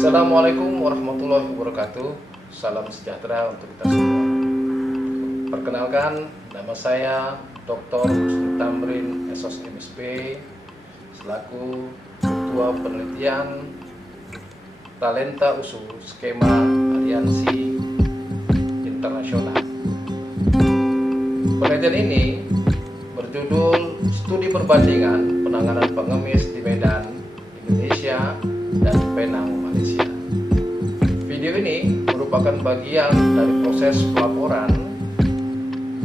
Assalamualaikum warahmatullahi wabarakatuh. Salam sejahtera untuk kita semua. Perkenalkan, nama saya Dr. Husni Tamrin, SOS MSP, selaku Ketua Penelitian Talenta Usul Skema Aliansi Internasional. Penelitian ini berjudul Studi Perbandingan Penanganan Pengemis di Medan, Indonesia dan Penang, Malaysia. Video ini merupakan bagian dari proses pelaporan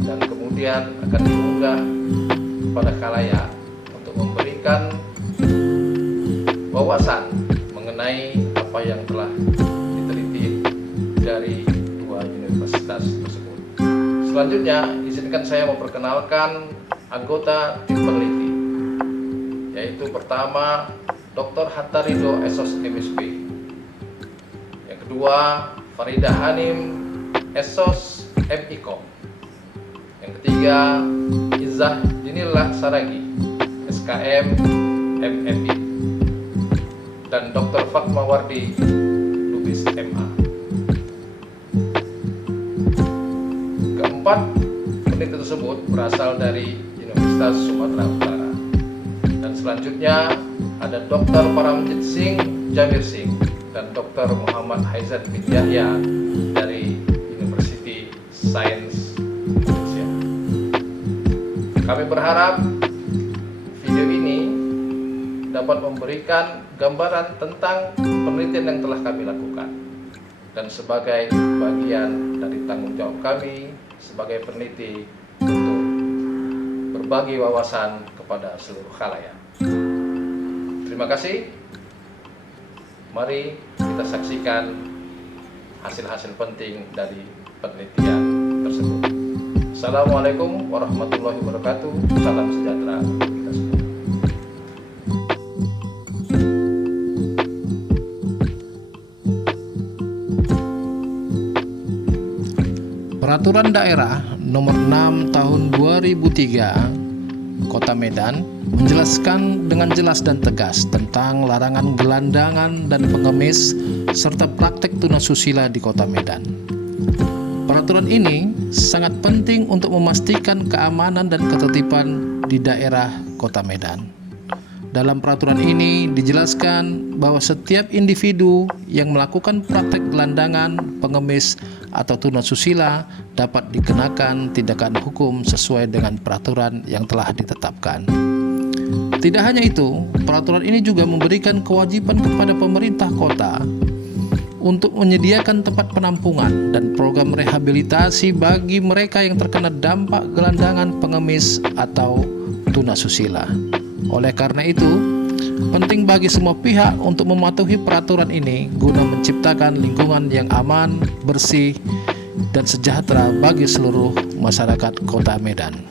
dan kemudian akan diunggah kepada khalayak untuk memberikan wawasan mengenai apa yang telah diteliti dari dua universitas tersebut. Selanjutnya, izinkan saya memperkenalkan anggota tim peneliti, yaitu pertama Dr. Hatta Ridho, SOS MSP. Yang kedua, Farida Hanim, SOS MIKOM. Yang ketiga, Izzah Dinillah Saragi, SKM MMI. Dan Dr. Fatma Wardi, Lubis MA. Keempat peneliti tersebut berasal dari Universitas Sumatera Utara. Dan selanjutnya ada Dr. Paramjit Singh Jamir Singh dan Dr. Muhammad Haizan bin Yahya dari University Science Indonesia. Kami berharap video ini dapat memberikan gambaran tentang penelitian yang telah kami lakukan dan sebagai bagian dari tanggung jawab kami sebagai peneliti untuk berbagi wawasan kepada seluruh khalayak. Terima kasih. Mari kita saksikan hasil-hasil penting dari penelitian tersebut. Assalamualaikum warahmatullahi wabarakatuh. Salam sejahtera untuk kita semua. Peraturan Daerah Nomor 6 Tahun 2003 Kota Medan menjelaskan dengan jelas dan tegas tentang larangan gelandangan dan pengemis serta praktek tunasusila di Kota Medan. Peraturan ini sangat penting untuk memastikan keamanan dan ketertiban di daerah Kota Medan. Dalam peraturan ini dijelaskan bahwa setiap individu yang melakukan praktek gelandangan, pengemis, atau tunasusila dapat dikenakan tindakan hukum sesuai dengan peraturan yang telah ditetapkan. Tidak hanya itu, peraturan ini juga memberikan kewajiban kepada pemerintah kota untuk menyediakan tempat penampungan dan program rehabilitasi bagi mereka yang terkena dampak gelandangan, pengemis, atau tunasusila. Oleh karena itu, penting bagi semua pihak untuk mematuhi peraturan ini guna menciptakan lingkungan yang aman, bersih, dan sejahtera bagi seluruh masyarakat Kota Medan.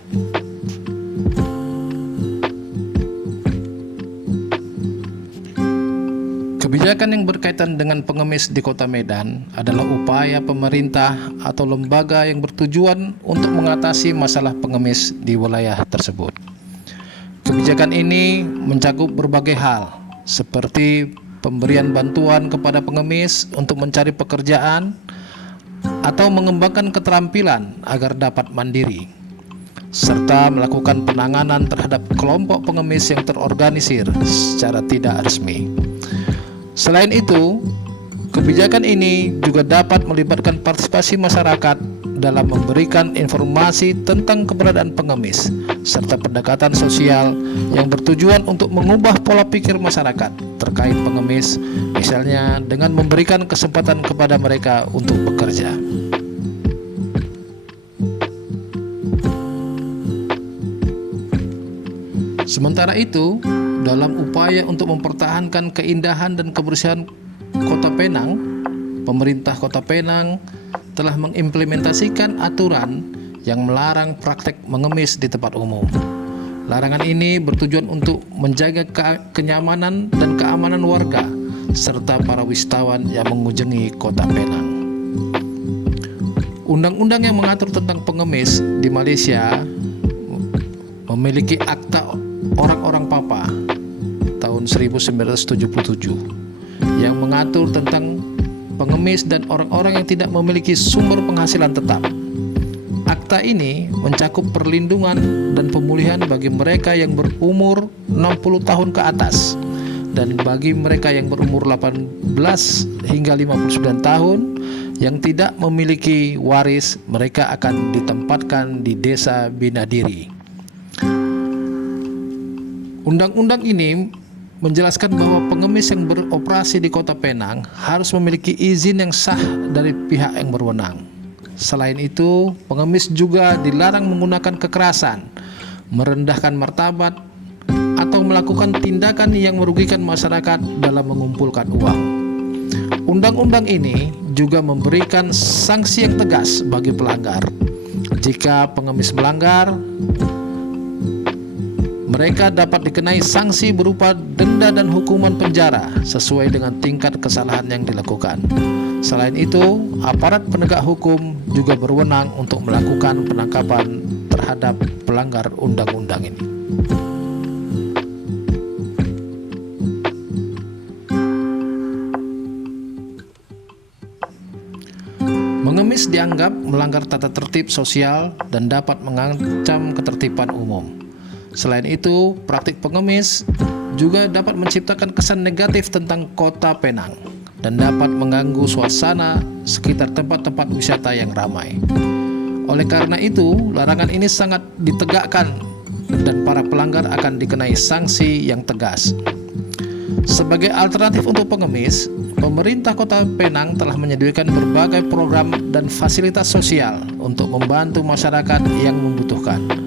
Kebijakan yang berkaitan dengan pengemis di Kota Medan adalah upaya pemerintah atau lembaga yang bertujuan untuk mengatasi masalah pengemis di wilayah tersebut. Kebijakan ini mencakup berbagai hal, seperti pemberian bantuan kepada pengemis untuk mencari pekerjaan atau mengembangkan keterampilan agar dapat mandiri, serta melakukan penanganan terhadap kelompok pengemis yang terorganisir secara tidak resmi. Selain itu, kebijakan ini juga dapat melibatkan partisipasi masyarakat dalam memberikan informasi tentang keberadaan pengemis serta pendekatan sosial yang bertujuan untuk mengubah pola pikir masyarakat terkait pengemis, misalnya dengan memberikan kesempatan kepada mereka untuk bekerja. Sementara itu, dalam upaya untuk mempertahankan keindahan dan kebersihan Kota Penang, pemerintah Kota Penang telah mengimplementasikan aturan yang melarang praktek mengemis di tempat umum. Larangan ini bertujuan untuk menjaga kenyamanan dan keamanan warga serta para wisatawan yang mengunjungi Kota Penang. Undang-undang yang mengatur tentang pengemis di Malaysia memiliki Akta Orang-Orang Papa tahun 1977 yang mengatur tentang pengemis dan orang-orang yang tidak memiliki sumber penghasilan tetap. Akta ini mencakup perlindungan dan pemulihan bagi mereka yang berumur 60 tahun ke atas, dan bagi mereka yang berumur 18 hingga 59 tahun yang tidak memiliki waris, mereka akan ditempatkan di desa bina diri. Undang-undang ini menjelaskan bahwa pengemis yang beroperasi di Kota Penang harus memiliki izin yang sah dari pihak yang berwenang. Selain itu, pengemis juga dilarang menggunakan kekerasan, merendahkan martabat, atau melakukan tindakan yang merugikan masyarakat dalam mengumpulkan uang. Undang-undang ini juga memberikan sanksi yang tegas bagi pelanggar. Jika pengemis melanggar, mereka dapat dikenai sanksi berupa denda dan hukuman penjara sesuai dengan tingkat kesalahan yang dilakukan. Selain itu, aparat penegak hukum juga berwenang untuk melakukan penangkapan terhadap pelanggar undang-undang ini. Mengemis dianggap melanggar tata tertib sosial dan dapat mengancam ketertiban umum. Selain itu, praktik pengemis juga dapat menciptakan kesan negatif tentang Kota Penang dan dapat mengganggu suasana sekitar tempat-tempat wisata yang ramai. Oleh karena itu, larangan ini sangat ditegakkan dan para pelanggar akan dikenai sanksi yang tegas. Sebagai alternatif untuk pengemis, pemerintah Kota Penang telah menyediakan berbagai program dan fasilitas sosial untuk membantu masyarakat yang membutuhkan.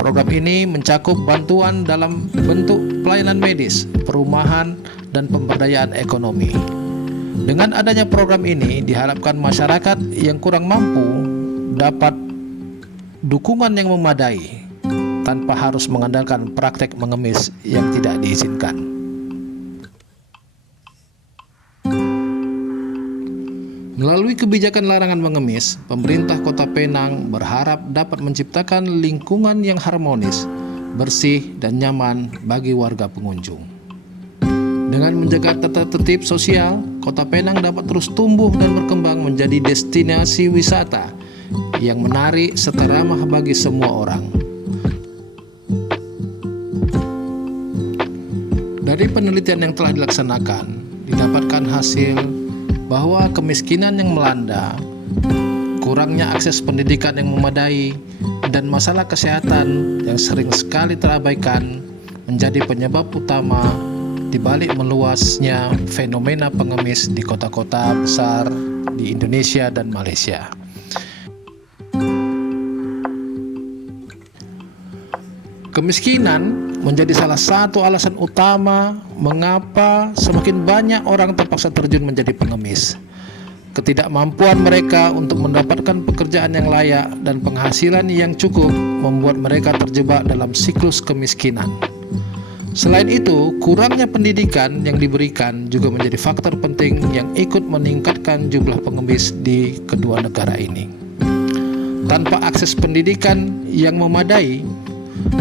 Program ini mencakup bantuan dalam bentuk pelayanan medis, perumahan, dan pemberdayaan ekonomi. Dengan adanya program ini, diharapkan masyarakat yang kurang mampu dapat dukungan yang memadai tanpa harus mengandalkan praktek mengemis yang tidak diizinkan. Melalui kebijakan larangan mengemis, pemerintah Kota Penang berharap dapat menciptakan lingkungan yang harmonis, bersih, dan nyaman bagi warga pengunjung. Dengan menjaga tata tertib sosial, Kota Penang dapat terus tumbuh dan berkembang menjadi destinasi wisata yang menarik serta ramah bagi semua orang. Dari penelitian yang telah dilaksanakan, didapatkan hasil bahwa kemiskinan yang melanda, kurangnya akses pendidikan yang memadai, dan masalah kesehatan yang sering sekali terabaikan menjadi penyebab utama di balik meluasnya fenomena pengemis di kota-kota besar di Indonesia dan Malaysia. Kemiskinan menjadi salah satu alasan utama mengapa semakin banyak orang terpaksa terjun menjadi pengemis. Ketidakmampuan mereka untuk mendapatkan pekerjaan yang layak dan penghasilan yang cukup membuat mereka terjebak dalam siklus kemiskinan. Selain itu, kurangnya pendidikan yang diberikan juga menjadi faktor penting yang ikut meningkatkan jumlah pengemis di kedua negara ini. Tanpa akses pendidikan yang memadai,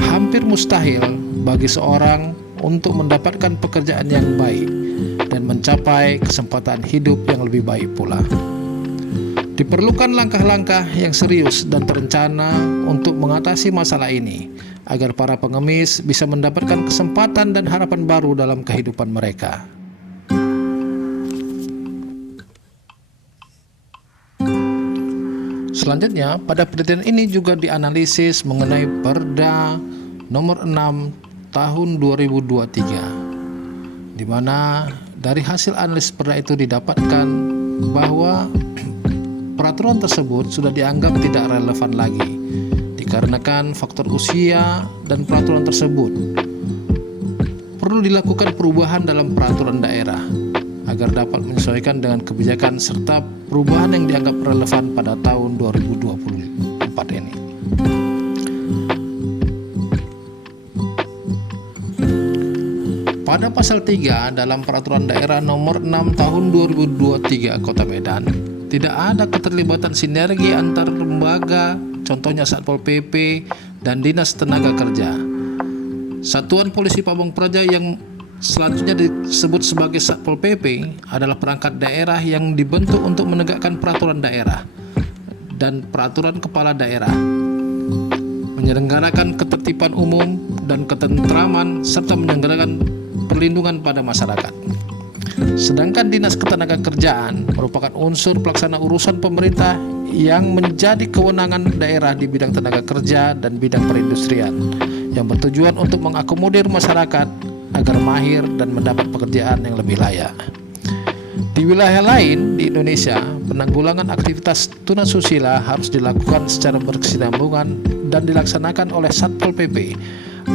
hampir mustahil bagi seorang untuk mendapatkan pekerjaan yang baik dan mencapai kesempatan hidup yang lebih baik pula. Diperlukan langkah-langkah yang serius dan terencana untuk mengatasi masalah ini, agar para pengemis bisa mendapatkan kesempatan dan harapan baru dalam kehidupan mereka. Selanjutnya, pada penelitian ini juga dianalisis mengenai Perda nomor 6 tahun 2023, di mana dari hasil analisis perda itu didapatkan bahwa peraturan tersebut sudah dianggap tidak relevan lagi dikarenakan faktor usia, dan peraturan tersebut perlu dilakukan perubahan dalam peraturan daerah agar dapat menyesuaikan dengan kebijakan serta perubahan yang dianggap relevan pada tahun 2024 ini. Pada pasal 3 dalam peraturan daerah nomor 6 tahun 2023 Kota Medan, tidak ada keterlibatan sinergi antar lembaga, contohnya Satpol PP dan Dinas Tenaga Kerja, Satuan Polisi Pamong Praja yang Selanjutnya disebut sebagai Satpol PP adalah perangkat daerah yang dibentuk untuk menegakkan peraturan daerah dan peraturan kepala daerah, menyelenggarakan ketertiban umum dan ketentraman, serta menyelenggarakan perlindungan pada masyarakat. Sedangkan Dinas Ketenagakerjaan merupakan unsur pelaksana urusan pemerintah yang menjadi kewenangan daerah di bidang tenaga kerja dan bidang perindustrian, yang bertujuan untuk mengakomodir masyarakat agar mahir dan mendapat pekerjaan yang lebih layak. Di wilayah lain di Indonesia, penanggulangan aktivitas tunasusila harus dilakukan secara berkesinambungan dan dilaksanakan oleh Satpol PP,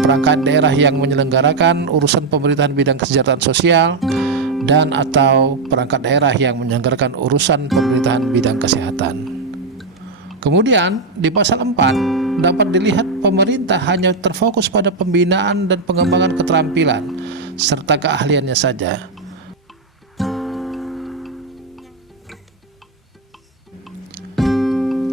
perangkat daerah yang menyelenggarakan urusan pemerintahan bidang kesejahteraan sosial, dan atau perangkat daerah yang menyelenggarakan urusan pemerintahan bidang kesehatan. Kemudian di pasal 4 dapat dilihat pemerintah hanya terfokus pada pembinaan dan pengembangan keterampilan serta keahliannya saja.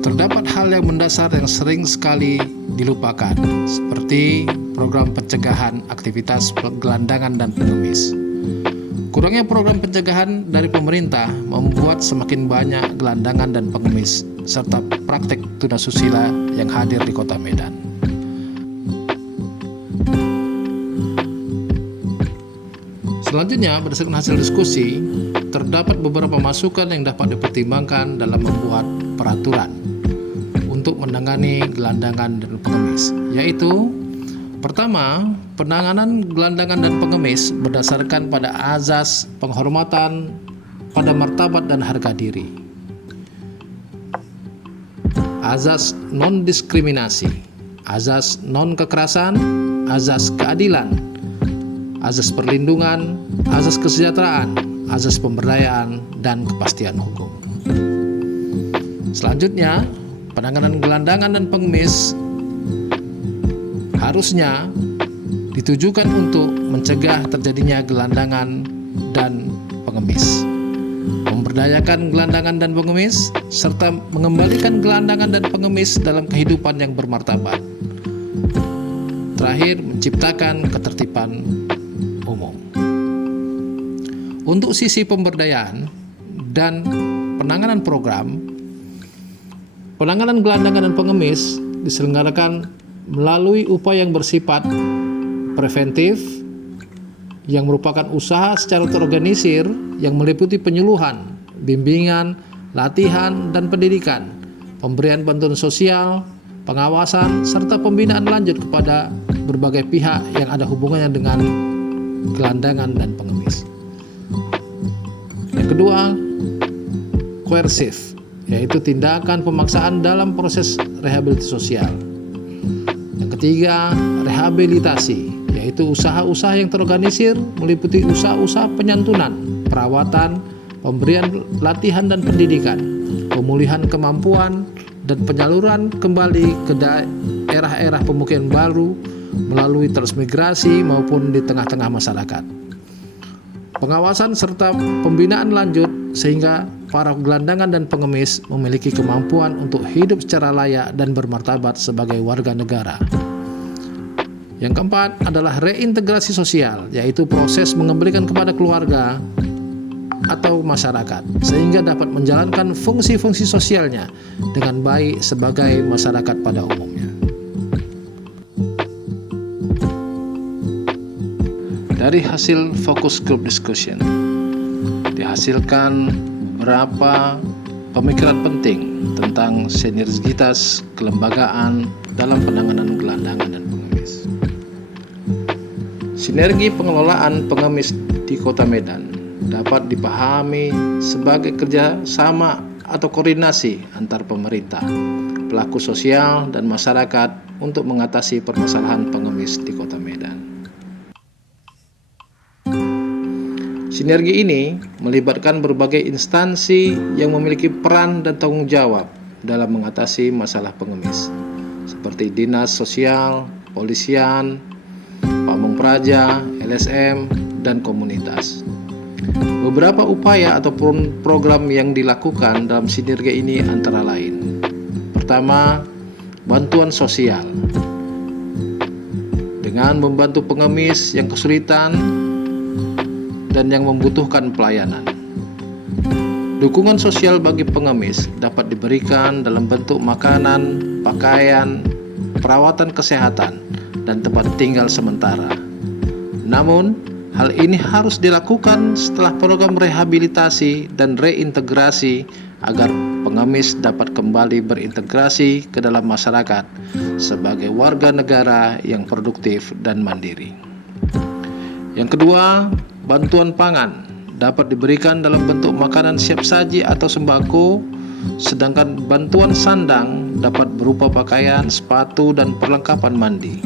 Terdapat hal yang mendasar yang sering sekali dilupakan, seperti program pencegahan aktivitas gelandangan dan pengemis. Kurangnya program pencegahan dari pemerintah membuat semakin banyak gelandangan dan pengemis serta praktek tunasusila yang hadir di Kota Medan. Selanjutnya, berdasarkan hasil diskusi, terdapat beberapa masukan yang dapat dipertimbangkan dalam membuat peraturan untuk menangani gelandangan dan pengemis, yaitu: pertama, penanganan gelandangan dan pengemis berdasarkan pada azas penghormatan pada martabat dan harga diri, azas non-diskriminasi, azas non-kekerasan, azas keadilan, azas perlindungan, azas kesejahteraan, azas pemberdayaan, dan kepastian hukum. Selanjutnya, penanganan gelandangan dan pengemis harusnya ditujukan untuk mencegah terjadinya gelandangan dan pengemis, memberdayakan gelandangan dan pengemis, serta mengembalikan gelandangan dan pengemis dalam kehidupan yang bermartabat. Terakhir, menciptakan ketertiban umum. Untuk sisi pemberdayaan dan penanganan program, penanganan gelandangan dan pengemis diselenggarakan melalui upaya yang bersifat preventif, yang merupakan usaha secara terorganisir yang meliputi penyuluhan, bimbingan, latihan, dan pendidikan, pemberian bantuan sosial, pengawasan, serta pembinaan lanjut kepada berbagai pihak yang ada hubungannya dengan gelandangan dan pengemis. Yang kedua, koersif, yaitu tindakan pemaksaan dalam proses rehabilitasi sosial. Yang ketiga, rehabilitasi, yaitu usaha-usaha yang terorganisir meliputi usaha-usaha penyantunan, perawatan, pemberian latihan dan pendidikan, pemulihan kemampuan, dan penyaluran kembali ke daerah-daerah pemukiman baru melalui transmigrasi maupun di tengah-tengah masyarakat. Pengawasan serta pembinaan lanjut sehingga para gelandangan dan pengemis memiliki kemampuan untuk hidup secara layak dan bermartabat sebagai warga negara. Yang keempat adalah reintegrasi sosial, yaitu proses mengembalikan kepada keluarga atau masyarakat sehingga dapat menjalankan fungsi-fungsi sosialnya dengan baik sebagai masyarakat pada umumnya. Dari hasil focus group discussion dihasilkan beberapa pemikiran penting tentang sinergitas kelembagaan dalam penanganan gelandangan dan pengemis. Sinergi pengelolaan pengemis di Kota Medan dapat dipahami sebagai kerjasama atau koordinasi antar pemerintah, pelaku sosial, dan masyarakat untuk mengatasi permasalahan pengemis di Kota Medan. Sinergi ini melibatkan berbagai instansi yang memiliki peran dan tanggung jawab dalam mengatasi masalah pengemis, seperti Dinas Sosial, Polisian, Pamung Praja, LSM, dan komunitas. Beberapa upaya ataupun program yang dilakukan dalam sinergi ini antara lain: pertama, bantuan sosial dengan membantu pengemis yang kesulitan dan yang membutuhkan pelayanan. Dukungan sosial bagi pengemis dapat diberikan dalam bentuk makanan, pakaian, perawatan kesehatan, dan tempat tinggal sementara. Namun, hal ini harus dilakukan setelah program rehabilitasi dan reintegrasi agar pengemis dapat kembali berintegrasi ke dalam masyarakat sebagai warga negara yang produktif dan mandiri. Yang kedua, bantuan pangan dapat diberikan dalam bentuk makanan siap saji atau sembako, sedangkan bantuan sandang dapat berupa pakaian, sepatu, dan perlengkapan mandi.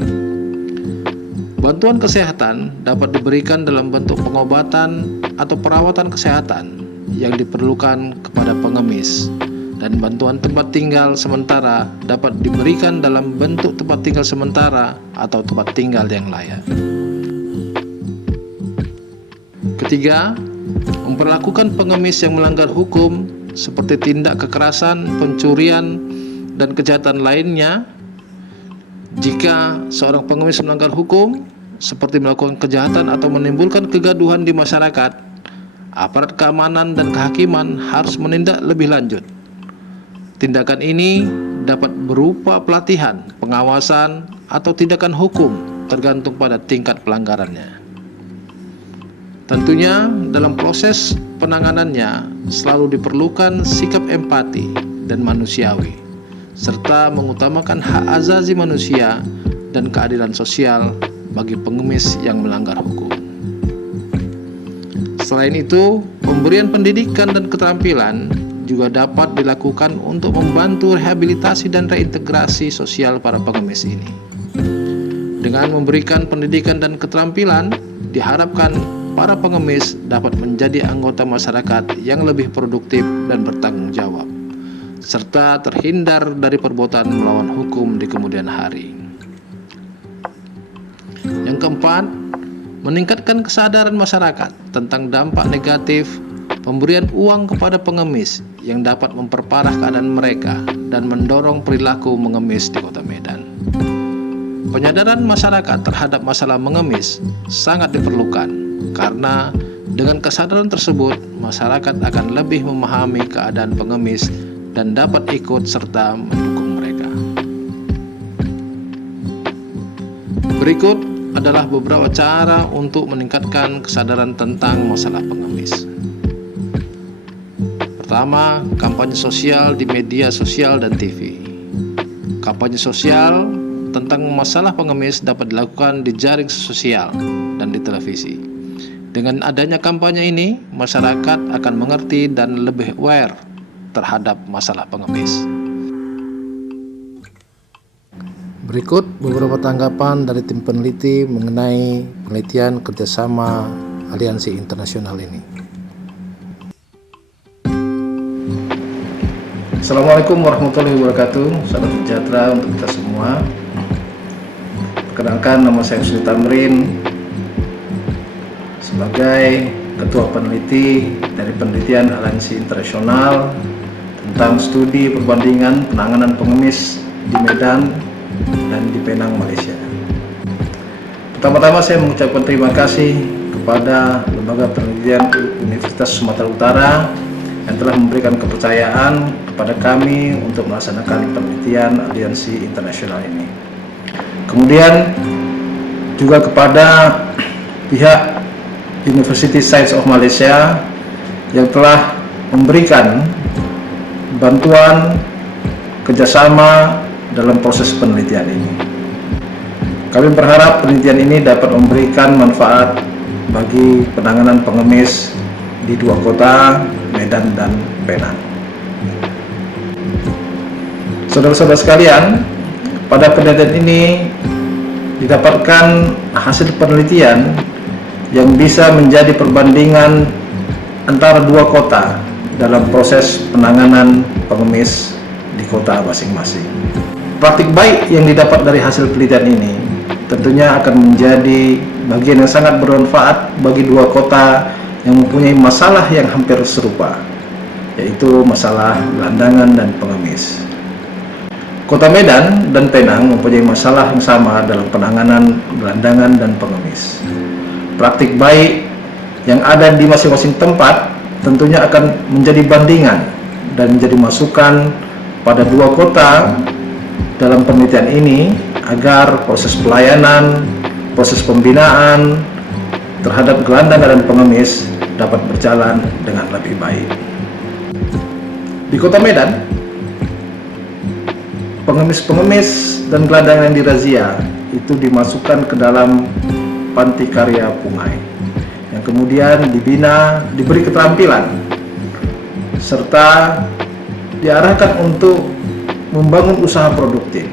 Bantuan kesehatan dapat diberikan dalam bentuk pengobatan atau perawatan kesehatan yang diperlukan kepada pengemis, dan bantuan tempat tinggal sementara dapat diberikan dalam bentuk tempat tinggal sementara atau tempat tinggal yang layak. Ketiga, memperlakukan pengemis yang melanggar hukum seperti tindak kekerasan, pencurian, dan kejahatan lainnya. Jika seorang pengemis melanggar hukum seperti melakukan kejahatan atau menimbulkan kegaduhan di masyarakat, aparat keamanan dan kehakiman harus menindak lebih lanjut. Tindakan ini dapat berupa pelatihan, pengawasan, atau tindakan hukum tergantung pada tingkat pelanggarannya. Tentunya dalam proses penanganannya selalu diperlukan sikap empati dan manusiawi, serta mengutamakan hak asasi manusia dan keadilan sosial bagi pengemis yang melanggar hukum. Selain itu, pemberian pendidikan dan keterampilan juga dapat dilakukan untuk membantu rehabilitasi dan reintegrasi sosial para pengemis ini. Dengan memberikan pendidikan dan keterampilan, diharapkan para pengemis dapat menjadi anggota masyarakat yang lebih produktif dan bertanggung jawab, serta terhindar dari perbuatan melawan hukum di kemudian hari. Yang keempat, meningkatkan kesadaran masyarakat tentang dampak negatif pemberian uang kepada pengemis yang dapat memperparah keadaan mereka dan mendorong perilaku mengemis di Kota Medan. Penyadaran masyarakat terhadap masalah mengemis sangat diperlukan, karena dengan kesadaran tersebut masyarakat akan lebih memahami keadaan pengemis dan dapat ikut serta mendukung mereka. Berikut adalah beberapa cara untuk meningkatkan kesadaran tentang masalah pengemis. Pertama, kampanye sosial di media sosial dan TV. Kampanye sosial tentang masalah pengemis dapat dilakukan di jaring sosial dan di televisi. Dengan adanya kampanye ini, masyarakat akan mengerti dan lebih aware terhadap masalah pengemis. Berikut beberapa tanggapan dari tim peneliti mengenai penelitian kerjasama aliansi internasional ini. Assalamualaikum warahmatullahi wabarakatuh. Salam sejahtera untuk kita semua. Perkenalkan, nama saya Husni Tamrin sebagai Ketua Peneliti dari Penelitian Aliansi Internasional tentang studi perbandingan penanganan pengemis di Medan dan di Penang, Malaysia. Pertama-tama saya mengucapkan terima kasih kepada Lembaga Penelitian Universitas Sumatera Utara yang telah memberikan kepercayaan kepada kami untuk melaksanakan penelitian aliansi internasional ini. Kemudian juga kepada pihak University Science of Malaysia yang telah memberikan bantuan kerjasama dalam proses penelitian ini. Kami berharap penelitian ini dapat memberikan manfaat bagi penanganan pengemis di dua kota, Medan dan Penang. Saudara-saudara sekalian, pada penelitian ini didapatkan hasil penelitian yang bisa menjadi perbandingan antara dua kota dalam proses penanganan pengemis di kota masing-masing. Praktik baik yang didapat dari hasil penelitian ini tentunya akan menjadi bagian yang sangat bermanfaat bagi dua kota yang mempunyai masalah yang hampir serupa, yaitu masalah gelandangan dan pengemis. Kota Medan dan Penang mempunyai masalah yang sama dalam penanganan gelandangan dan pengemis. Praktik baik yang ada di masing-masing tempat tentunya akan menjadi bandingan dan menjadi masukan pada dua kota dalam penelitian ini agar proses pelayanan, proses pembinaan terhadap gelandangan dan pengemis dapat berjalan dengan lebih baik. Di Kota Medan, pengemis-pengemis dan gelandangan yang dirazia itu dimasukkan ke dalam panti karya Pungai, yang kemudian dibina, diberi keterampilan, serta diarahkan untuk membangun usaha produktif.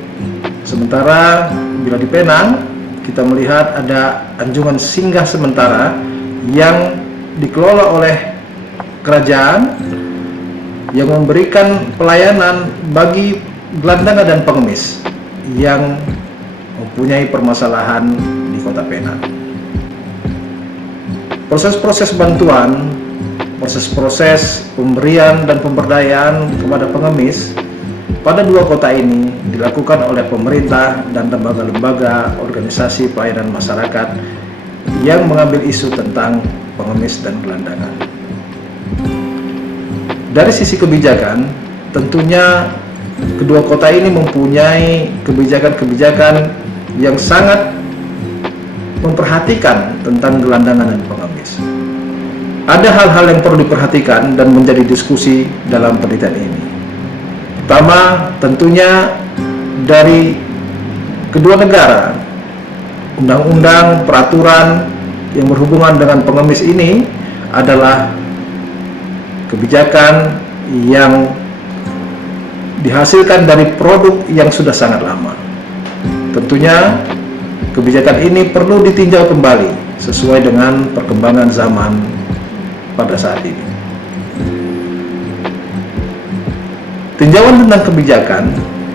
Sementara bila di Penang, kita melihat ada anjungan singgah sementara yang dikelola oleh kerajaan yang memberikan pelayanan bagi gelandangan dan pengemis yang mempunyai permasalahan di Kota Penang. Proses-proses bantuan, proses-proses pemberian dan pemberdayaan kepada pengemis pada dua kota ini dilakukan oleh pemerintah dan lembaga-lembaga organisasi pelayanan masyarakat yang mengambil isu tentang pengemis dan gelandangan. Dari sisi kebijakan, tentunya kedua kota ini mempunyai kebijakan-kebijakan yang sangat memperhatikan tentang gelandangan dan pengemis. Ada hal-hal yang perlu diperhatikan dan menjadi diskusi dalam penelitian ini. Pertama, tentunya dari kedua negara, undang-undang, peraturan yang berhubungan dengan pengemis ini adalah kebijakan yang dihasilkan dari produk yang sudah sangat lama. Tentunya kebijakan ini perlu ditinjau kembali sesuai dengan perkembangan zaman pada saat ini. Tinjauan tentang kebijakan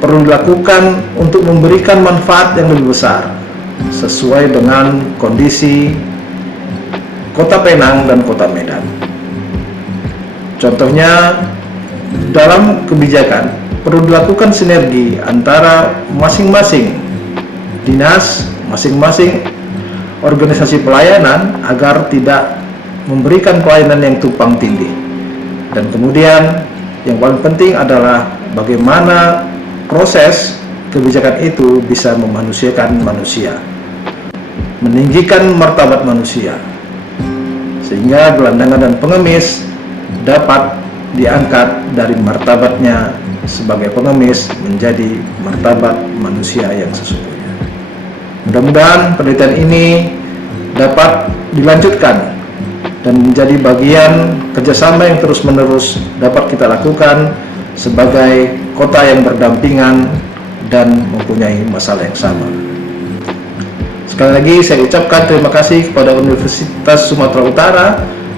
perlu dilakukan untuk memberikan manfaat yang lebih besar sesuai dengan kondisi Kota Penang dan Kota Medan. Contohnya, dalam kebijakan perlu dilakukan sinergi antara masing-masing dinas, masing-masing organisasi pelayanan agar tidak memberikan pelayanan yang tumpang tindih. Dan kemudian yang paling penting adalah bagaimana proses kebijakan itu bisa memanusiakan manusia, meninggikan martabat manusia, sehingga gelandangan dan pengemis dapat diangkat dari martabatnya sebagai pengemis menjadi martabat manusia yang sesungguhnya. Mudah-mudahan penelitian ini dapat dilanjutkan dan menjadi bagian kerjasama yang terus-menerus dapat kita lakukan sebagai kota yang berdampingan dan mempunyai masalah yang sama. Sekali lagi saya ucapkan terima kasih kepada Universitas Sumatera Utara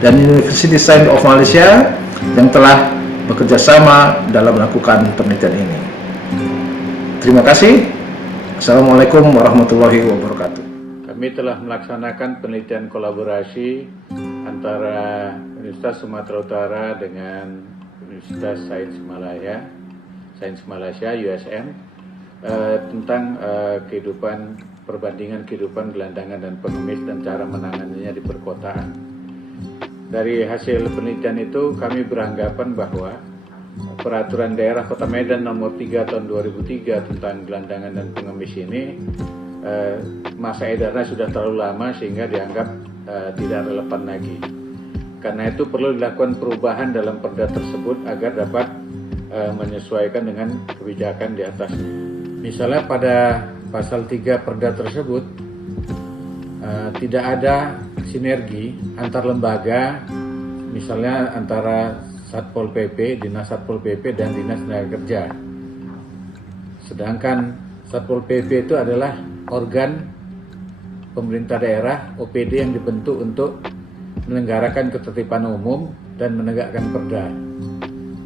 dan University Science of Malaysia yang telah bekerja sama dalam melakukan penelitian ini. Terima kasih. Assalamualaikum warahmatullahi wabarakatuh. Kami telah melaksanakan penelitian kolaborasi antara Universitas Sumatera Utara dengan Universitas Sains Malaysia USM tentang perbandingan kehidupan gelandangan dan pengemis dan cara menanganinya di perkotaan. Dari hasil penelitian itu kami beranggapan bahwa Peraturan Daerah Kota Medan Nomor 3 Tahun 2003 tentang gelandangan dan pengemis ini masa edarnya sudah terlalu lama sehingga dianggap tidak relevan lagi. Karena itu perlu dilakukan perubahan dalam perda tersebut agar dapat menyesuaikan dengan kebijakan di atasnya. Misalnya pada pasal 3 perda tersebut tidak ada sinergi antar lembaga, misalnya antara Satpol PP, Dinas Satpol PP dan Dinas Tenaga Kerja. Sedangkan Satpol PP itu adalah organ pemerintah daerah OPD yang dibentuk untuk menyelenggarakan ketertiban umum dan menegakkan perda.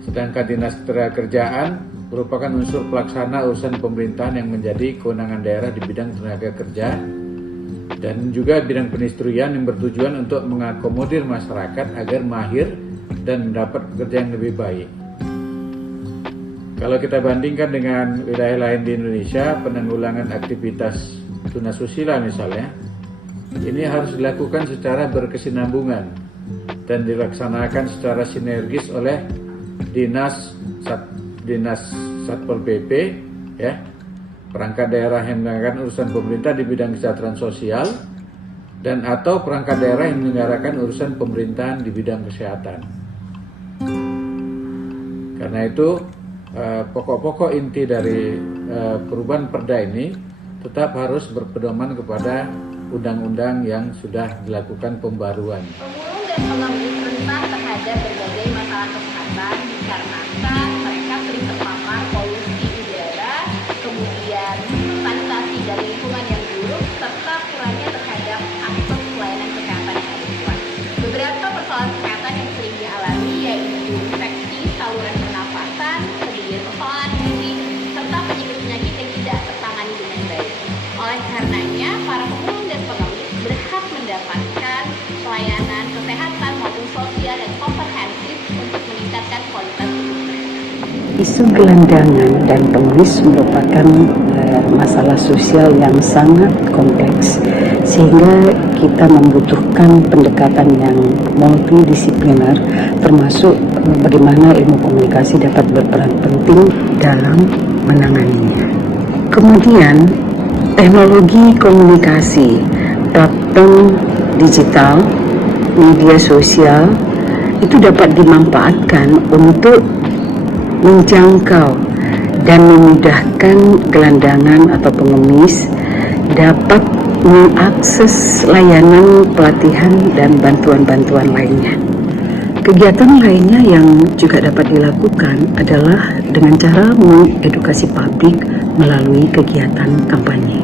Sedangkan Dinas Ketenagakerjaan merupakan unsur pelaksana urusan pemerintahan yang menjadi kewenangan daerah di bidang tenaga kerja dan juga bidang penindustrian yang bertujuan untuk mengakomodir masyarakat agar mahir dan mendapat pekerjaan yang lebih baik. Kalau kita bandingkan dengan wilayah lain di Indonesia, penanggulangan aktivitas tunasusila misalnya, ini harus dilakukan secara berkesinambungan dan dilaksanakan secara sinergis oleh Dinas Satpol PP, ya, perangkat daerah yang menyelenggarakan urusan pemerintah di bidang kesejahteraan sosial, dan atau perangkat daerah yang menyelenggarakan urusan pemerintahan di bidang kesehatan. Karena itu pokok-pokok inti dari perubahan perda ini tetap harus berpedoman kepada undang-undang yang sudah dilakukan pembaruan. Pemulung dan pengemis rentan terhadap berbagai masalah kesehatan dikarenakan mereka sering terpapar polusi udara, kemudian sanitasi dan lingkungan yang buruk, serta kurangnya terhadap akses pelayanan kesehatan yang adekuat. Beberapa persoalan kesehatan yang sering dialami yaitu infeksi saluran pernafasan, kemudian persoalan gizi, serta penyakit-penyakit yang tidak tertangani dengan baik. Oleh karenanya, para pemulung dan pengemis berhak mendapatkan pelayanan kesehatan maupun sosial yang komprehensif untuk meningkatkan kualitas hidup mereka. Isu gelandangan dan pengemis merupakan masalah sosial yang sangat kompleks, sehingga kita membutuhkan pendekatan yang multidisipliner, termasuk bagaimana ilmu komunikasi dapat berperan penting dalam menanganinya. Kemudian, teknologi komunikasi, platform digital, media sosial itu dapat dimanfaatkan untuk menjangkau dan memudahkan gelandangan atau pengemis dapat mengakses layanan pelatihan dan bantuan-bantuan lainnya. Kegiatan lainnya yang juga dapat dilakukan adalah dengan cara mengedukasi publik melalui kegiatan kampanye.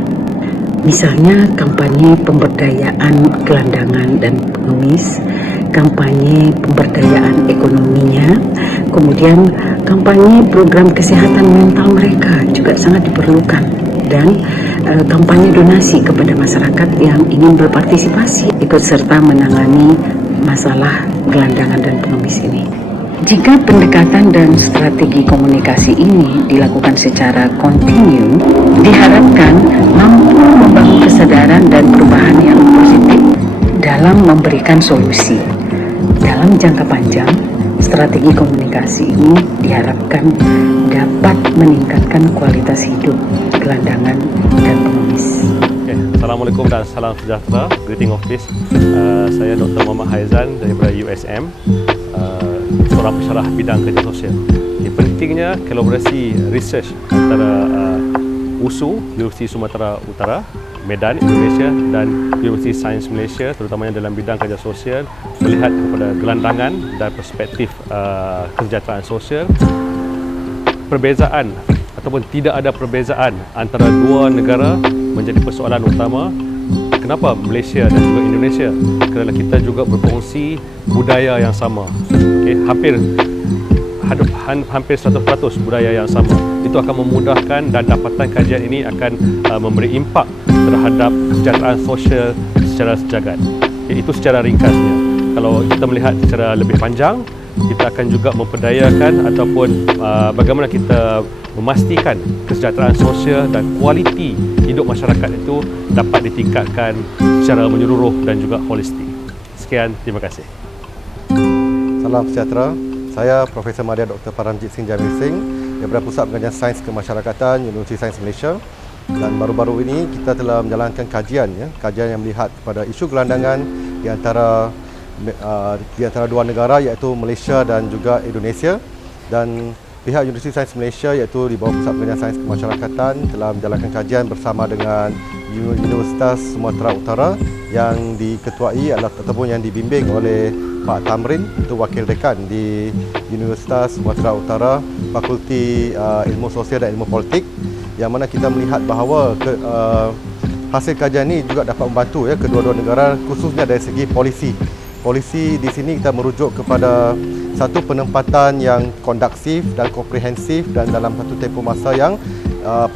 Misalnya kampanye pemberdayaan gelandangan dan pengemis, kampanye pemberdayaan ekonominya, kemudian kampanye program kesehatan mental mereka juga sangat diperlukan, dan kampanye donasi kepada masyarakat yang ingin berpartisipasi ikut serta menangani masalah gelandangan dan pengemis ini. Jika pendekatan dan strategi komunikasi ini dilakukan secara kontinu, diharapkan mampu membangun kesadaran dan perubahan yang positif dalam memberikan solusi. Dalam jangka panjang, strategi komunikasi ini diharapkan dapat meningkatkan kualitas hidup gelandangan dan pengemis. Assalamualaikum dan salam sejahtera. Greeting of peace. Saya Dr. Muhammad Haizan daripada USM, seorang pensyarah bidang kerja sosial. Pentingnya kolaborasi research antara USU, Universiti Sumatera Utara, Medan, Indonesia, dan Universiti Sains Malaysia, terutamanya dalam bidang kerja sosial, melihat kepada gelandangan dan perspektif kesejahteraan sosial. Perbezaan ataupun tidak ada perbezaan antara dua negara menjadi persoalan utama. Kenapa Malaysia dan juga Indonesia? Kerana kita juga berkongsi budaya yang sama. Hampir 100% budaya yang sama. Itu akan memudahkan, dan dapatan kajian ini akan memberi impak terhadap kesejahteraan sosial secara sejagat. Itu secara ringkasnya. Kalau kita melihat secara lebih panjang, kita akan juga memperdayakan ataupun bagaimana kita memastikan kesejahteraan sosial dan kualiti hidup masyarakat itu dapat ditingkatkan secara menyeluruh dan juga holistik. Sekian, terima kasih. Salam sejahtera. Saya Profesor Madya Dr. Paramjit Singh Jamil Singh daripada Pusat Pengajian Sains Kemasyarakatan Universiti Sains Malaysia, dan baru-baru ini kita telah menjalankan kajian yang melihat kepada isu gelandangan di antara dua negara, iaitu Malaysia dan juga Indonesia, dan pihak Universiti Sains Malaysia iaitu di bawah Pusat Pengajian Sains Kemasyarakatan telah menjalankan kajian bersama dengan Universitas Sumatera Utara yang diketuai ataupun yang dibimbing oleh Pak Tamrin, itu wakil dekan di Universitas Sumatera Utara, Fakulti Ilmu Sosial dan Ilmu Politik, yang mana kita melihat bahawa hasil kajian ini juga dapat membantu kedua-dua negara, khususnya dari segi polisi. Polisi di sini kita merujuk kepada satu penempatan yang konduksif dan komprehensif dan dalam satu tempoh masa yang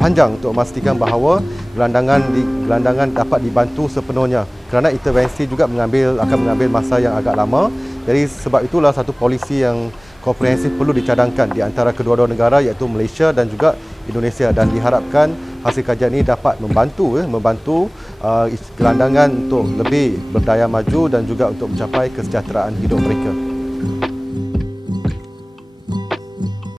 panjang untuk memastikan bahawa gelandangan dapat dibantu sepenuhnya, kerana intervensi juga akan mengambil masa yang agak lama. Jadi sebab itulah satu polisi yang komprehensif perlu dicadangkan di antara kedua-dua negara, iaitu Malaysia dan juga Indonesia, dan diharapkan hasil kajian ini dapat membantu gelandangan untuk lebih berdaya maju dan juga untuk mencapai kesejahteraan hidup mereka.